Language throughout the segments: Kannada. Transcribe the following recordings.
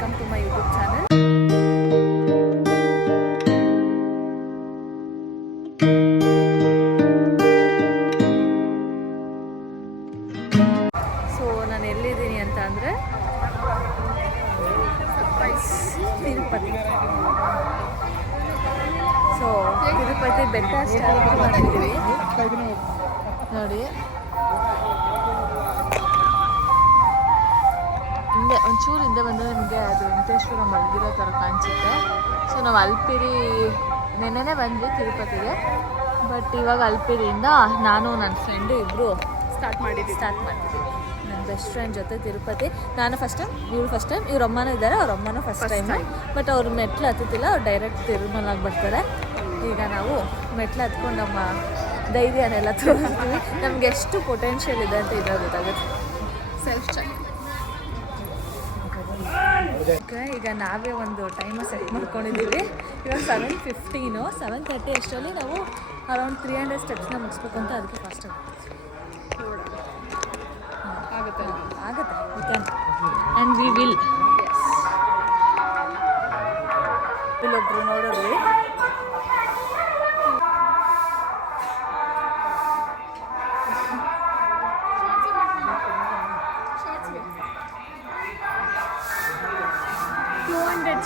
Welcome to my YouTube channel. So ನಾನು ಎಲ್ಲಿದ್ದೀನಿ ಅಂತ ಅಂದರೆ ತಿರುಪತಿ. ಸೊ ತಿರುಪತಿ ಬೆಟ್ಟ ಸ್ಟಾರ್ಟ್ ಮಾಡಿದ್ದೀವಿ ನೋಡಿ. ಹಿಂದೆ ಒಂಚೂರು ಹಿಂದೆ ಬಂದರೆ ನಿಮಗೆ ಅದು ವೆಂಕಟೇಶ್ವರ ಮಲಗಿರೋ ಥರ ಕಾಣಿಸುತ್ತೆ. ಸೊ ನಾವು ಅಲ್ಪಿರಿ ನೆನ್ನೆನೇ ಬಂದ್ವಿ ತಿರುಪತಿಗೆ. ಬಟ್ ಇವಾಗ ಅಲ್ಪಿರಿಯಿಂದ ನಾನು ನನ್ನ ಫ್ರೆಂಡು ಇಬ್ಬರು ಸ್ಟಾರ್ಟ್ ಮಾಡಿದ್ವಿ. ನನ್ನ ಬೆಸ್ಟ್ ಫ್ರೆಂಡ್ ಜೊತೆ ತಿರುಪತಿ. ನಾನು ಫಸ್ಟ್ ಟೈಮ್, ಇವಳು ಫಸ್ಟ್ ಟೈಮ್, ಇವ್ರ ಅಮ್ಮನೂ ಇದ್ದಾರೆ, ಅವ್ರ ಅಮ್ಮನೂ ಫಸ್ಟ್ ಟೈಮು. ಬಟ್ ಅವ್ರು ಮೆಟ್ಲು ಹತ್ತುತ್ತಿಲ್ಲ, ಅವ್ರು ಡೈರೆಕ್ಟ್ ತಿರುಮಲಾಗಿ ಬರ್ತಾರೆ. ಈಗ ನಾವು ಮೆಟ್ಲು ಹತ್ಕೊಂಡು ನಮ್ಮ ಧೈರ್ಯನೆಲ್ಲ ತೋರಿಸ್ತೀವಿ, ನಮ್ಗೆ ಎಷ್ಟು ಪೊಟೆನ್ಷಿಯಲ್ ಇದೆ ಅಂತ ಇವಾಗ ಗೊತ್ತಾಗುತ್ತೆ. Self check. ಓಕೆ, ಈಗ ನಾವೇ ಒಂದು ಟೈಮು ಸೆಟ್ ಮಾಡ್ಕೊಂಡಿದ್ದೀವಿ. ಇವಾಗ 7:15, 7:30 ಅಷ್ಟರಲ್ಲಿ ನಾವು ಅರೌಂಡ್ 300 ಸ್ಟೆಪ್ಸ್ನ ಮುಗಿಸ್ಬೇಕು ಅಂತ. ಅದಕ್ಕೆ ಫಾಸ್ಟ್ ಆಗುತ್ತೆ. We can and we will. ಇಲ್ಲೊಬ್ರು ನೋಡಿದ್ವಿ,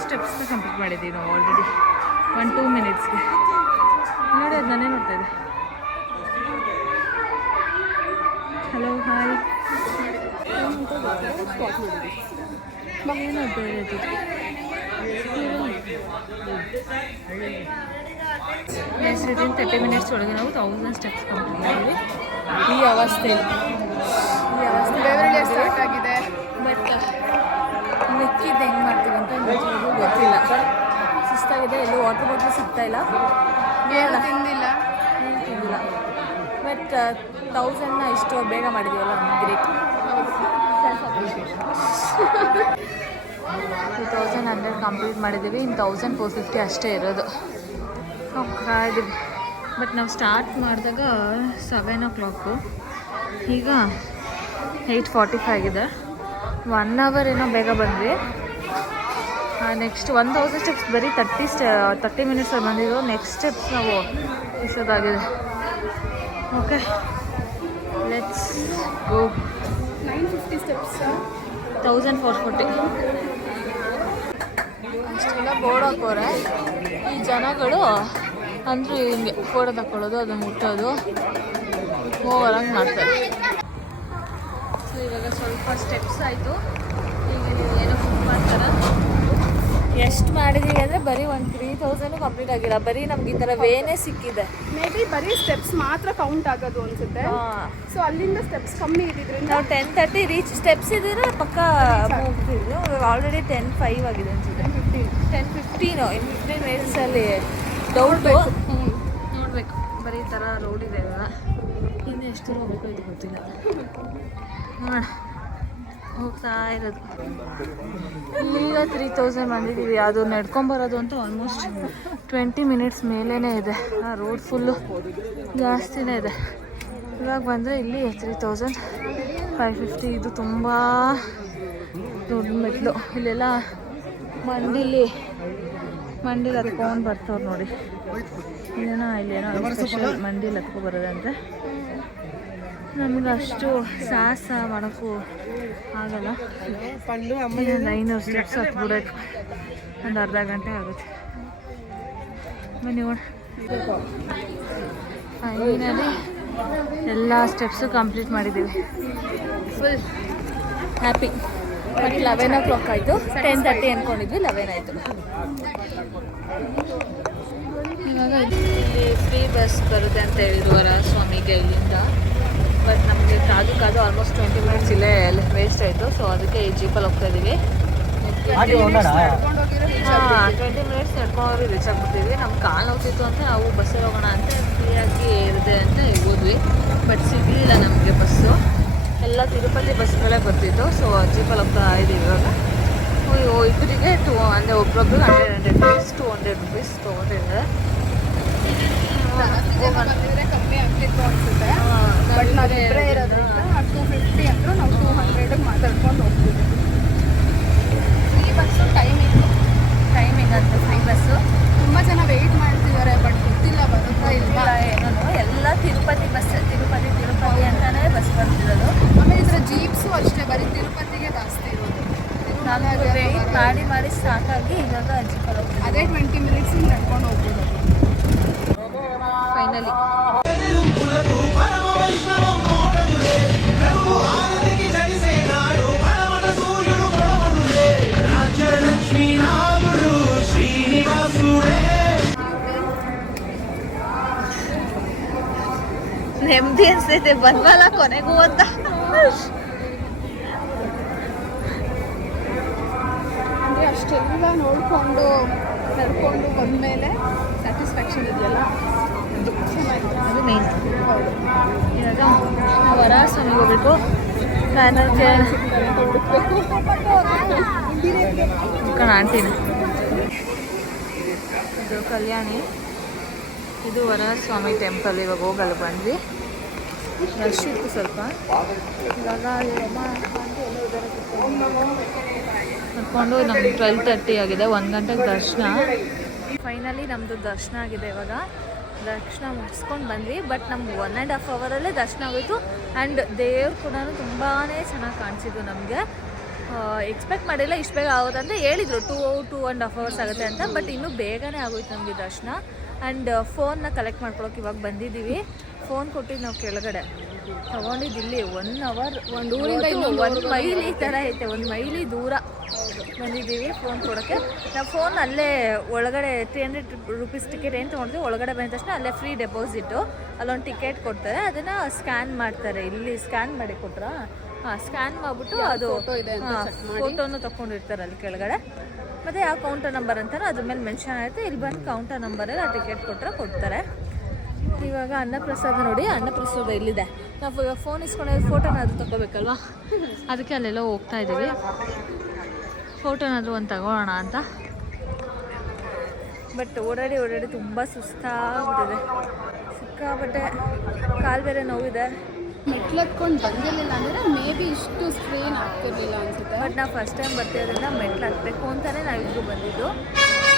ಸ್ಟೆಪ್ಸ್ನ ಕಂಪ್ಲೀಟ್ ಮಾಡಿದ್ದೀವಿ ನಾವು ಆಲ್ರೆಡಿ 1-2 ಮಿನಿಟ್ಸ್ಗೆ. ನೋಡಿ, ಅದು ನಾನೇ ನೋಡ್ತಾ ಇದ್ದೆ. Hello, hi. ಏನು ಬೇರೆ ನೆಕ್ಸ್ಟ್ 30 ಮಿನಿಟ್ಸ್ ಒಳಗೆ ನಾವು 1000 ಸ್ಟೆಪ್ಸ್ ಕಂಪ್ಲೀಟ್ ಮಾಡಿದ್ವಿ. ಈ ಅವಸ್ಥೆಯಲ್ಲಿ ಸ್ಟಾರ್ಟ್ ಆಗಿದೆ. ಬಟ್ ಮಿಕ್ಕಿದ್ದು ಹೆಂಗೆ ಮಾಡ್ತೀವಿ ಅಂತ ನಿಜವಾಗ್ಲೂ ಗೊತ್ತಿಲ್ಲ. ಸುಸ್ತಾಗಿದೆ, ಎಲ್ಲೂ ವಾಟರ್ ಬಾಟ್ಲು ಸಿಗ್ತಾಯಿಲ್ಲ, ಏನು ತಿಂದಿಲ್ಲ. ಬಟ್ 1000ನ ಇಷ್ಟು ಬೇಗ ಮಾಡಿದ್ದೀವಲ್ಲ, ಗ್ರೇಟ್. 2100 ಕಂಪ್ಲೀಟ್ ಮಾಡಿದ್ದೀವಿ. ಇನ್ನು 1450 ಅಷ್ಟೇ ಇರೋದು. ಕಾಯ್ದು. ಬಟ್ ನಾವು ಸ್ಟಾರ್ಟ್ ಮಾಡಿದಾಗ 7 o'clock, ಈಗ 8:45 ಆಗಿದೆ. 1 hour ಏನೋ ಬೇಗ ಬಂದ್ವಿ. ನೆಕ್ಸ್ಟ್ 1000 ಸ್ಟೆಪ್ಸ್ ಬರೀ 30 ಮಿನಿಟ್ಸಲ್ಲಿ ಬಂದಿದ್ದು. ನೆಕ್ಸ್ಟ್ ಸ್ಟೆಪ್ಸ್ ನಾವು ಇಷ್ಟೊತ್ತಾಗಿದೆ. Okay, let's go. 950 ಸ್ಟೆಪ್ಸ್, 1440. ಅಷ್ಟೆಲ್ಲ ಬೋರ್ಡ್ ಹಾಕೋರೆ ಈ ಜನಗಳು. ಅಂದರೆ ಹಿಂಗೆ ಫೋಟೋ ತಗೊಳ್ಳೋದು, ಅದು ಮುಟ್ಟೋದು, ಓವರಂಗೆ ಮಾಡ್ತಾರೆ. ಸೊ ಇವಾಗ ಸ್ವಲ್ಪ ಸ್ಟೆಪ್ಸ್ ಆಯಿತು. ಈಗ ನೀವು ಏನೋ ಫುಡ್ ಮಾಡ್ತಾರೆ. ಎಷ್ಟು ಮಾಡಿದ್ದೀವಿ ಅಂದರೆ ಬರೀ ಒಂದು 3000 ಕಂಪ್ಲೀಟ್ ಆಗಿಲ್ಲ. ಬರೀ ನಮ್ಗೆ ಈ ಥರ ವೇನೇ ಸಿಕ್ಕಿದೆ. ಮೇ ಬಿ ಬರೀ ಸ್ಟೆಪ್ಸ್ ಮಾತ್ರ ಕೌಂಟ್ ಆಗೋದು ಅನ್ಸುತ್ತೆ. ಸೊ ಅಲ್ಲಿಂದ ಸ್ಟೆಪ್ಸ್ ಕಮ್ಮಿ ಇದ್ದಿದ್ರಿಂದ ನಾವು 10:30 ರೀಚ್. ಸ್ಟೆಪ್ಸ್ ಇದ್ದರೆ ಪಕ್ಕ ಹೋಗ್ತಿದ್ವಿ. ಆಲ್ರೆಡಿ 10:05 ಆಗಿದೆ ಅನ್ಸುತ್ತೆ. 10:15 ಇನ್ನು 15 ಮಿನಿಟ್ಸಲ್ಲಿ ಡೌಟು ನೋಡಬೇಕು. ಬರೀ ಈ ಥರ ರೋಡ್ ಇದೆ ಇವಾಗ. ಇನ್ನು ಎಷ್ಟು ದೂರ ಹೋಗ್ಬೇಕು ಇದು ಗೊತ್ತಿಲ್ಲ. ನೋಡ, ಹೋಗ್ತಾ ಇರೋದು. ಈಗ 3000 ಬಂದಿದ್ದೀವಿ. ಅದು ನಡ್ಕೊಂಬರೋದು ಅಂತೂ ಆಲ್ಮೋಸ್ಟ್ 20 ಮಿನಿಟ್ಸ್ ಮೇಲೇ ಇದೆ. ಆ ರೋಡ್ ಫುಲ್ಲು ಜಾಸ್ತಿನೇ ಇದೆ. ಇವಾಗ ಬಂದರೆ ಇಲ್ಲಿ 3550. ಇದು ತುಂಬ ದೊಡ್ಡ ಮೆಟ್ಲು. ಇಲ್ಲೆಲ್ಲ ಮಂಡಿಲಿ ಹತ್ಕೊಂಡು ಬರ್ತಾವ್ರು ನೋಡಿ. ಇಲ್ಲೇನೋ ಸ್ಪೆಷಲ್ ಮಂಡಿಲಿ ಹತ್ಕೊಂಡು ಬರೋದಂತೆ. ನಮಗೆ ಅಷ್ಟು ಸಾಹಸ ಮಾಡೋಕ್ಕೂ ಆಗಲ್ಲ. 500 ಸ್ಟೆಪ್ಸ್ ಹತ್ಬಿಡೋಕ್ಕೆ ಒಂದು ಅರ್ಧ ಗಂಟೆ ಆಗುತ್ತೆ. ಬನ್ನಿ ನೋಡ. ಫೈನಲಿ ಎಲ್ಲ ಸ್ಟೆಪ್ಸು ಕಂಪ್ಲೀಟ್ ಮಾಡಿದ್ದೀವಿ. Full happy. ಬಟ್ 11 o'clock ಆಯಿತು. 10:30 ಅಂದ್ಕೊಂಡಿದ್ವಿ, 11 ಆಯಿತು. ಇವಾಗ ಇಲ್ಲಿ ಫ್ರೀ ಬಸ್ ಬರುತ್ತೆ ಅಂತ ಹೇಳಿದ್ವರ ಸ್ವಾಮಿಗೆ ಇಲ್ಲಿಂದ. ಬಟ್ ನಮಗೆ ಕಾದು ಆಲ್ಮೋಸ್ಟ್ 20 ಮಿನಿಟ್ಸ್ ಇಲ್ಲೇ ವೇಸ್ಟ್ ಆಯಿತು. ಸೊ ಅದಕ್ಕೆ ಈ ಜೀಪಲ್ಲಿ ಹೋಗ್ತಾ ಇದ್ದೀವಿ. 20 ಮಿನಿಟ್ಸ್ ನಡ್ಕೊಂಡೋಗಿ ರೀಚ್ ಆಗ್ಬಿಟ್ಟಿದ್ವಿ. ನಮ್ಮ ಕಾಲು ಹೋಗ್ತಿತ್ತು ಅಂತ ನಾವು ಬಸ್ಸಲ್ಲಿ ಹೋಗೋಣ ಅಂತ ಫ್ರೀಯಾಗಿ ಇರುತ್ತೆ ಅಂತ ಹೋದ್ವಿ. ಬಟ್ ಸಿಗಲಿಲ್ಲ ನಮಗೆ ಬಸ್ಸು. ಎಲ್ಲ ತಿರುಪತಿ ಬಸ್ಗಳೇ ಬರ್ತಿತ್ತು. ಸೊ ಜೀಪಲ್ಲಿ ಹೋಗ್ತಾ ಇದ್ದೀವಿ ಇವಾಗ. ಇಬ್ಬರಿಗೆ ಅಂದರೆ ಒಬ್ಬೊಬ್ರಿಗೆ 100 rupees 200 rupees ತೊಗೊಂಡಿದ್ದಾರೆ. ಕಮ್ಮಿ ಆಗ್ತಿತ್ತು ಅನ್ಸುತ್ತೆ. ಬಟ್ ನಾವು ಇಬ್ಬರೇ ಇರೋದ್ರಿಂದ 250 ಅಂದರೂ ನಾವು 200ಗೆ ಮಾತಾಡ್ಕೊಂಡು ಹೋಗ್ತೀವಿ. ಈ ಬಸ್ಸು ನಾನು ವೆಯ್ಟ್ ಮಾಡಿ ಸಾಕಾಗಿ ಇವಾಗ ಅಜ್ಜಿಪಲ್ ಹೋಗ್ತೀನಿ. ಅದೇ 20 ಮಿನಿಟ್ಸ್ ನಡ್ಕೊಂಡು ಹೋಗ್ಬೋದು. ಫೈನಲಿ ನೆಮ್ಮದಿ ಅನ್ಸೈತೆ ಬಂದ್ವಲ್ಲ ಕೊನೆಗೂ ಅಂತ. ಅಂದರೆ ಅಷ್ಟೆಲ್ಲ ನೋಡಿಕೊಂಡು ನಡ್ಕೊಂಡು ಬಂದಮೇಲೆ ಸ್ಯಾಟಿಸ್ಫ್ಯಾಕ್ಷನ್ ಇದೆಯಲ್ಲ, ಅದು ಚೆನ್ನಾಗಿದೆ. ಅದು ಮೇನ್. ಇವಾಗ ನಾವು ವರಾಹ ಸ್ವಾಮಿಗೆ ಹೋಗ್ಬೇಕು. ನನಗೆ ಆಂಟಿನ ಇದು ಕಲ್ಯಾಣಿ, ಇದು ವರಾಹ ಸ್ವಾಮಿ ಟೆಂಪಲ್. ಇವಾಗ ಹೋಗಲ್ಲ ಬಂದ್ವಿ, ರಶ್ ಇತ್ತು ಸ್ವಲ್ಪ. ಇವಾಗ ನಡ್ಕೊಂಡು ನಮ್ಗೆ 12:30 ಆಗಿದೆ, 1 ಗಂಟೆಗೆ ದರ್ಶನ. ಫೈನಲಿ ನಮ್ಮದು ದರ್ಶನ ಆಗಿದೆ. ಇವಾಗ ದರ್ಶನ ಮುಗಿಸ್ಕೊಂಡು ಬಂದ್ವಿ. ಬಟ್ ನಮ್ಗೆ 1.5 ಅವರಲ್ಲೇ ದರ್ಶನ ಆಗೋಯಿತು. ಆ್ಯಂಡ್ ದೇವ್ರು ಕೂಡ ತುಂಬಾ ಚೆನ್ನಾಗಿ ಕಾಣಿಸಿದ್ದು ನಮಗೆ. ಎಕ್ಸ್ಪೆಕ್ಟ್ ಮಾಡಿಲ್ಲ ಇಷ್ಟು ಬೇಗ ಆಗೋದಂತ ಹೇಳಿದರು. 2.5 ಅವರ್ಸ್ ಆಗುತ್ತೆ ಅಂತ. ಬಟ್ ಇನ್ನೂ ಬೇಗನೆ ಆಗೋಯ್ತು ನಮಗೆ ದರ್ಶನ. ಆ್ಯಂಡ್ ಫೋನ್ನ ಕಲೆಕ್ಟ್ ಮಾಡ್ಕೊಳಕ್ಕೆ ಇವಾಗ ಬಂದಿದ್ದೀವಿ. ಫೋನ್ ಕೊಟ್ಟಿದ್ದು ನಾವು ಕೆಳಗಡೆ ತೊಗೊಂಡಿದ್ದು ಇಲ್ಲಿ 1 ಅವರ್, ಒಂದು ಊರಿಂದ 1 ಮೈಲಿ ಈ ಥರ ಐತೆ, 1 ಮೈಲಿ ದೂರ ಬಂದಿದ್ದೀವಿ ಫೋನ್ ಕೊಡೋಕ್ಕೆ. ನಾವು ಫೋನ್ ಅಲ್ಲೇ ಒಳಗಡೆ 300 ರೂಪೀಸ್ ಟಿಕೆಟ್ ಏನು ತೊಗೊಂಡ್ತೀವಿ, ಒಳಗಡೆ ಬಂದ ತಕ್ಷಣ ಅಲ್ಲೇ ಫ್ರೀ ಡೆಪಾಸಿಟು, ಅಲ್ಲೊಂದು ಟಿಕೆಟ್ ಕೊಡ್ತಾರೆ, ಅದನ್ನು ಸ್ಕ್ಯಾನ್ ಮಾಡ್ತಾರೆ. ಇಲ್ಲಿ ಸ್ಕ್ಯಾನ್ ಮಾಡಿ ಕೊಟ್ರಾ, ಸ್ಕ್ಯಾನ್ ಮಾಡಿಬಿಟ್ಟು ಅದು ಫೋಟೋನು ತೊಗೊಂಡಿರ್ತಾರೆ ಅಲ್ಲಿ ಕೆಳಗಡೆ. ಮತ್ತು ಯಾವ ಕೌಂಟರ್ ನಂಬರ್ ಅಂತಾನೋ ಅದ್ರ ಮೇಲೆ ಮೆನ್ಷನ್ ಆಗುತ್ತೆ. ಇಲ್ಲಿ ಬಂದು ಕೌಂಟರ್ ನಂಬರಲ್ಲಿ ಆ ಟಿಕೆಟ್ ಕೊಟ್ಟರೆ ಕೊಡ್ತಾರೆ. ಇವಾಗ ಅನ್ನಪ್ರಸಾದ ನೋಡಿ, ಅನ್ನಪ್ರಸಾದ ಇಲ್ಲಿದೆ. ನಾವು ಇವಾಗ ಫೋನ್ ಇಸ್ಕೊಂಡಾಗ ಫೋಟೋನಾದರೂ ತಗೋಬೇಕಲ್ವಾ, ಅದಕ್ಕೆ ಅಲ್ಲೆಲ್ಲ ಹೋಗ್ತಾ ಇದ್ದೀವಿ. ಫೋಟೋನಾದರೂ ಒಂದು ತಗೋಣ ಅಂತ. ಬಟ್ ಓಡಾಡಿ ತುಂಬ ಸುಸ್ತಾಗ್ಬಿಟ್ಟಿದೆ, ಸಿಕ್ಕಾಬಟ್ಟೆ ಕಾಲು ಬೇರೆ ನೋವಿದೆ. ಮೆಟ್ಲು ಹತ್ಕೊಂಡು ಬಂದಿರಲಿಲ್ಲ ಅಂದರೆ ಮೇ ಬಿ ಇಷ್ಟು ಸ್ಟ್ರೇನ್ ಆಗ್ತಿರ್ಲಿಲ್ಲ ಅನ್ಸುತ್ತೆ. ಬಟ್ ನಾವು ಫಸ್ಟ್ ಟೈಮ್ ಬರ್ತಿರೋದ್ರಿಂದ ಮೆಟ್ಲು ಹತ್ತಬೇಕು ಅಂತಲೇ ನಾವಿಬ್ಬರು ಬಂದಿದ್ದು.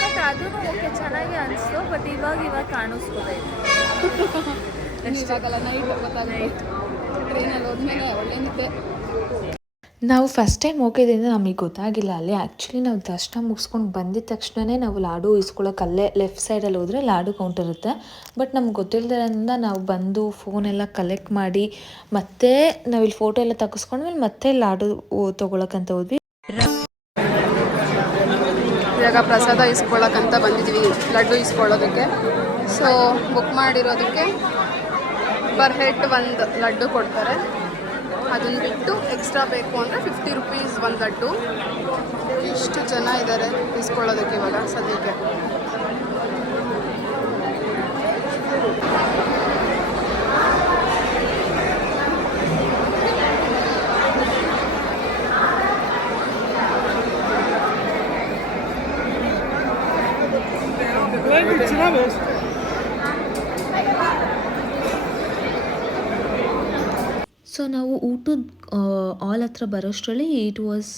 ಬಟ್ ಅದೂ ಓಕೆ, ಚೆನ್ನಾಗಿ ಅನಿಸ್ತು. ಬಟ್ ಇವಾಗ ಕಾಣಿಸ್ಕೋಬೇಕು ಇವಾಗಲ್ಲ, ನೈಟ್ ಗೊತ್ತಾಗುತ್ತೆ. ಟ್ರೈನಲ್ಲಿ ಹೋದ್ಮೇಲೆ ಒಳ್ಳೆ ನಿದ್ದೆ. ನಾವು ಫಸ್ಟ್ ಟೈಮ್ ಹೋಗಿದ್ದರಿಂದ ನಮಗೆ ಗೊತ್ತಾಗಿಲ್ಲ ಅಲ್ಲಿ. ಆ್ಯಕ್ಚುಲಿ ನಾವು ದರ್ಶನ ಮುಗಿಸ್ಕೊಂಡು ಬಂದಿದ ತಕ್ಷಣವೇ ನಾವು ಲಾಡು ಇಸ್ಕೊಳ್ಳೋಕೆ ಅಲ್ಲೇ ಲೆಫ್ಟ್ ಸೈಡಲ್ಲಿ ಹೋದರೆ ಲಾಡು ಕೌಂಟರ್ ಇರುತ್ತೆ. ಬಟ್ ನಮ್ಗೆ ಗೊತ್ತಿಲ್ಲದ್ರಿಂದ ನಾವು ಬಂದು ಫೋನೆಲ್ಲ ಕಲೆಕ್ಟ್ ಮಾಡಿ ಮತ್ತೆ ನಾವಿಲ್ಲಿ ಫೋಟೋ ಎಲ್ಲ ತೆಗೆಸ್ಕೊಂಡ್ಮೇಲೆ ಮತ್ತೆ ಲಾಡು ತೊಗೊಳಕ್ಕಂತ ಹೋದ್ವಿ. ಇವಾಗ ಪ್ರಸಾದ ಇಸ್ಕೊಳ್ಳೋಕ್ಕಂತ ಬಂದಿದ್ವಿ, ಲಡ್ಡು ಇಸ್ಕೊಳ್ಳೋದಕ್ಕೆ. ಸೊ ಬುಕ್ ಮಾಡಿರೋದಕ್ಕೆ ಪರ್ ಹೆಡ್ 1 ಲಡ್ಡು ಕೊಡ್ತಾರೆ. ಅದನ್ನು ಬಿಟ್ಟು ಎಕ್ಸ್ಟ್ರಾ ಬೇಕು ಅಂದರೆ 50 ರೂಪೀಸ್ 1 ಲಡ್ಡು. ಎಷ್ಟು ಜನ ಇದ್ದಾರೆ ಇಸ್ಕೊಳ್ಳೋದಕ್ಕೆ ಇವಾಗ ಸದ್ಯಕ್ಕೆ. ಸೊ ನಾವು ಊಟದ ಆಲ್ ಹತ್ರ ಬರೋಷ್ಟರಲ್ಲಿ ಇಟ್ ವಾಸ್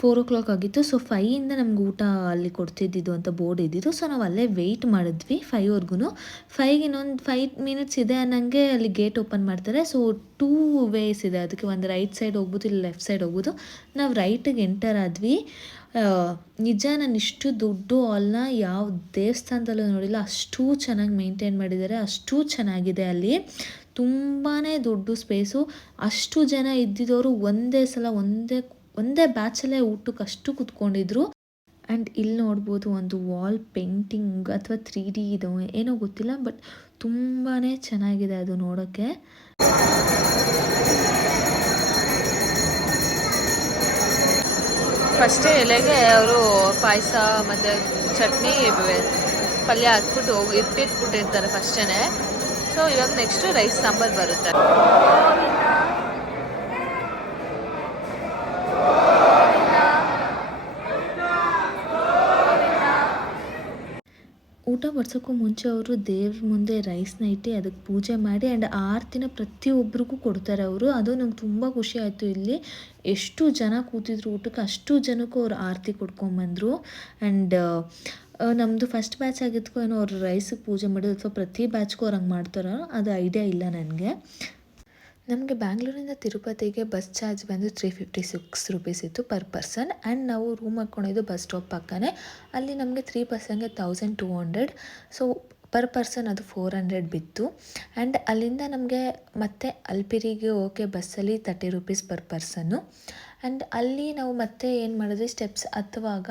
4 o'clock ಆಗಿತ್ತು. ಸೊ 5ಇಂದ ನಮ್ಗೆ ಊಟ ಅಲ್ಲಿ ಕೊಡ್ತಿದ್ದಿದ್ದು ಅಂತ ಬೋರ್ಡ್ ಇದ್ದಿದ್ದು. ಸೊ ನಾವು ಅಲ್ಲೇ ವೆಯ್ಟ್ ಮಾಡಿದ್ವಿ 5ವರೆಗೂ. 5ಗೆ ಇನ್ನೊಂದು 5 ಮಿನಿಟ್ಸ್ ಇದೆ ಅನ್ನಂಗೆ ಅಲ್ಲಿ ಗೇಟ್ ಓಪನ್ ಮಾಡ್ತಾರೆ. ಸೊ 2 ವೇಸ್ ಇದೆ, ಅದಕ್ಕೆ ಒಂದು ರೈಟ್ ಸೈಡ್ ಹೋಗ್ಬೋದು, ಇಲ್ಲ ಲೆಫ್ಟ್ ಸೈಡ್ ಹೋಗ್ಬೋದು. ನಾವು ರೈಟಿಗೆ ಎಂಟರ್ ಆದ್ವಿ. ನಿಜ ನಾನು ಇಷ್ಟು ದೊಡ್ಡ ಹಾಲ್ನ ಯಾವ ದೇವಸ್ಥಾನದಲ್ಲೂ ನೋಡಿಲ್ಲ. ಅಷ್ಟು ಚೆನ್ನಾಗಿ ಮೇಂಟೈನ್ ಮಾಡಿದ್ದಾರೆ, ಅಷ್ಟು ಚೆನ್ನಾಗಿದೆ ಅಲ್ಲಿ. ತುಂಬಾ ದೊಡ್ಡ ಸ್ಪೇಸು. ಅಷ್ಟು ಜನ ಇದ್ದಿದ್ದವರು ಒಂದೇ ಬ್ಯಾಚಲ್ಲೇ ಊಟಕ್ಕೆ ಅಷ್ಟು ಕೂತ್ಕೊಂಡಿದ್ರು. ಆ್ಯಂಡ್ ಇಲ್ಲಿ ನೋಡ್ಬೋದು ಒಂದು ವಾಲ್ ಪೇಂಟಿಂಗ್ ಅಥವಾ 3D ಇದು ಏನೋ ಗೊತ್ತಿಲ್ಲ, ಬಟ್ ತುಂಬಾ ಚೆನ್ನಾಗಿದೆ ಅದು ನೋಡೋಕ್ಕೆ. ಫಸ್ಟೇ ಎಲೆಗೆ ಅವರು ಪಾಯಸ ಮತ್ತು ಚಟ್ನಿ ಪಲ್ಯ ಹಾಕ್ಬಿಟ್ಟು ಇಟ್ಟಿಟ್ಬಿಟ್ಟಿರ್ತಾರೆ ಫಸ್ಟೇ. ಸೊ ಇವಾಗ ನೆಕ್ಸ್ಟು ರೈಸ್ ಸಾಂಬಾರು ಬರುತ್ತೆ. ಊಟ ಬಡ್ಸೋಕ್ಕೂ ಮುಂಚೆ ಅವರು ದೇವ್ರ ಮುಂದೆ ರೈಸ್ನ ಇಟ್ಟು ಅದಕ್ಕೆ ಪೂಜೆ ಮಾಡಿ ಆ್ಯಂಡ್ ಆರತಿನ ಪ್ರತಿಯೊಬ್ಬರಿಗೂ ಕೊಡ್ತಾರೆ ಅವರು. ಅದು ನಂಗೆ ತುಂಬ ಖುಷಿ ಆಯಿತು. ಇಲ್ಲಿ ಎಷ್ಟು ಜನ ಕೂತಿದ್ರು ಊಟಕ್ಕೆ, ಅಷ್ಟು ಜನಕ್ಕೂ ಅವ್ರು ಆರತಿ ಕೊಡ್ಕೊಂಬಂದರು. ಆ್ಯಂಡ್ ನಮ್ಮದು ಫಸ್ಟ್ ಬ್ಯಾಚ್ ಆಗಿದ್ದಕ್ಕೂ ಏನೋ ಅವ್ರು ರೈಸಿಗೆ ಪೂಜೆ ಮಾಡೋದು ಅಥವಾ ಪ್ರತಿ ಬ್ಯಾಚ್ಗೂ ಅವ್ರು ಹಂಗೆ ಮಾಡ್ತಾರೋ ಅದು ಐಡಿಯಾ ಇಲ್ಲ ನನಗೆ. ನಮಗೆ ಬ್ಯಾಂಗ್ಳೂರಿಂದ ತಿರುಪತಿಗೆ ಬಸ್ ಚಾರ್ಜ್ ಬಂದು 356 ರುಪೀಸ್ ಇತ್ತು ಪರ್ ಪರ್ಸನ್. ಆ್ಯಂಡ್ ನಾವು ರೂಮ್ ಹಾಕ್ಕೊಂಡಿದ್ದು ಬಸ್ ಸ್ಟಾಪ್ ಪಕ್ಕನೇ. ಅಲ್ಲಿ ನಮಗೆ 3 ಪರ್ಸನ್ಗೆ 1200. ಸೊ ಪರ್ ಪರ್ಸನ್ ಅದು 400 ಬಿತ್ತು. ಆ್ಯಂಡ್ ಅಲ್ಲಿಂದ ನಮಗೆ ಮತ್ತೆ ಅಲ್ಪಿರಿಗೆ ಹೋಗೋಕ್ಕೆ ಬಸ್ಸಲ್ಲಿ 30 ರುಪೀಸ್ ಪರ್ ಪರ್ಸನ್ನು. ಆ್ಯಂಡ್ ಅಲ್ಲಿ ನಾವು ಮತ್ತೆ ಏನು ಮಾಡಿದ್ವಿ, ಸ್ಟೆಪ್ಸ್ ಹತ್ತುವಾಗ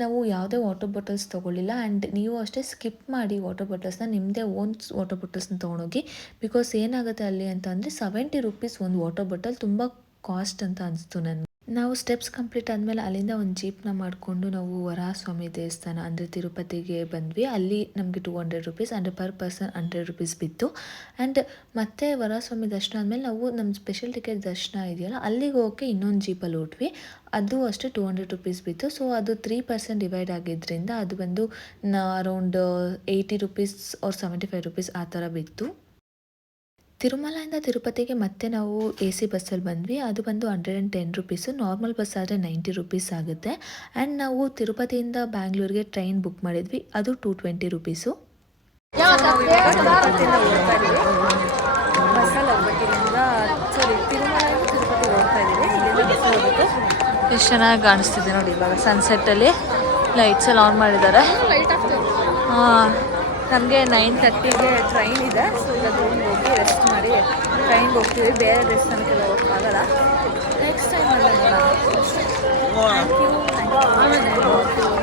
ನಾವು ಯಾವುದೇ ವಾಟರ್ ಬಾಟಲ್ಸ್ ತೊಗೊಳ್ಳಿಲ್ಲ. ಆ್ಯಂಡ್ ನೀವು ಅಷ್ಟೇ ಸ್ಕಿಪ್ ಮಾಡಿ ವಾಟರ್ ಬಾಟಲ್ಸ್ನ, ನಿಮ್ಮದೇ ಓನ್ ವಾಟರ್ ಬಾಟಲ್ಸ್ನ ತೊಗೊಂಡೋಗಿ. ಬಿಕಾಸ್ ಏನಾಗುತ್ತೆ ಅಲ್ಲಿ ಅಂತ ಅಂದರೆ 70 ರುಪೀಸ್ ಒಂದು ವಾಟರ್ ಬಾಟಲ್, ತುಂಬ ಕಾಸ್ಟ್ ಅಂತ ಅನಿಸ್ತು ನನಗೆ. ನಾವು ಸ್ಟೆಪ್ಸ್ ಕಂಪ್ಲೀಟ್ ಆದಮೇಲೆ ಅಲ್ಲಿಂದ ಒಂದು ಜೀಪ್ನ ಮಾಡಿಕೊಂಡು ನಾವು ವರಹಸ್ವಾಮಿ ದೇವಸ್ಥಾನ ಅಂದರೆ ತಿರುಪತಿಗೆ ಬಂದ್ವಿ. ಅಲ್ಲಿ ನಮಗೆ 200 ರುಪೀಸ್ ಅಂದರೆ ಪರ್ ಪರ್ಸನ್ 100 ರುಪೀಸ್ ಬಿತ್ತು. ಆ್ಯಂಡ್ ಮತ್ತೆ ವರಹಸ್ವಾಮಿ ದರ್ಶನ ಆದಮೇಲೆ ನಾವು ನಮ್ಮ ಸ್ಪೆಷಲ್ ಟಿಕೆಟ್ ದರ್ಶನ ಇದೆಯಲ್ಲ ಅಲ್ಲಿಗೆ ಹೋಗೋಕ್ಕೆ ಇನ್ನೊಂದು ಜೀಪಲ್ಲಿ ಹೊರಟ್ವಿ. ಅದು ಅಷ್ಟೇ 200 ರುಪೀಸ್ ಬಿತ್ತು. ಸೊ ಅದು 3% ಡಿವೈಡ್ ಆಗಿದ್ದರಿಂದ ಅದು ಬಂದು ಅರೌಂಡ್ 80 ರುಪೀಸ್ ಆರ್ 75 ರುಪೀಸ್ ಆ ಥರ ಬಿತ್ತು. ತಿರುಮಲದಿಂದ ತಿರುಪತಿಗೆ ಮತ್ತೆ ನಾವು AC ಬಸ್ಸಲ್ಲಿ ಬಂದ್ವಿ. ಅದು ಬಂದು 110 ರುಪೀಸು. ನಾರ್ಮಲ್ ಬಸ್ ಆದರೆ 90 ರುಪೀಸ್ ಆಗುತ್ತೆ. ಆ್ಯಂಡ್ ನಾವು ತಿರುಪತಿಯಿಂದ ಬ್ಯಾಂಗ್ಳೂರಿಗೆ ಟ್ರೈನ್ ಬುಕ್ ಮಾಡಿದ್ವಿ, ಅದು 220 ರುಪೀಸು. ಬಸ್ಸಲ್ಲಿ ಹೋಗ್ಬೇಕಿಲ್ಲಿಂದ ತಿರುಮಲದಿಂದ ತಿರುಪತಿಗೆ ಹೋಗ್ತಾ ಇದ್ದೀವಿ. ಎಷ್ಟು ಚೆನ್ನಾಗಿ ಕಾಣಿಸ್ತಿದೆ ನೋಡಿ ಇವಾಗ ಸನ್ಸೆಟ್ಟಲ್ಲಿ. ಲೈಟ್ಸ್ ಎಲ್ಲ ಆನ್ ಮಾಡಿದ್ದಾರೆ. ನಮಗೆ 9:30ಗೆ ಟ್ರೈನ್ ಇದೆ. ಸೊ ಈಗ ರೂಮ್ಗೆ ಹೋಗಿ ರೆಸ್ಟ್ ಮಾಡಿ ಟ್ರೈನ್ಗೆ ಹೋಗ್ತೀವಿ. ಬೇರೆ ಡೆಸ್ಟಿನೇಷನ್ಗೆಲ್ಲ ಹೋಗೋಕ್ಕಾಗಲ್ಲ, ನೆಕ್ಸ್ಟ್ ಟೈಮ್ ಅಲ್ಲ. Thank you.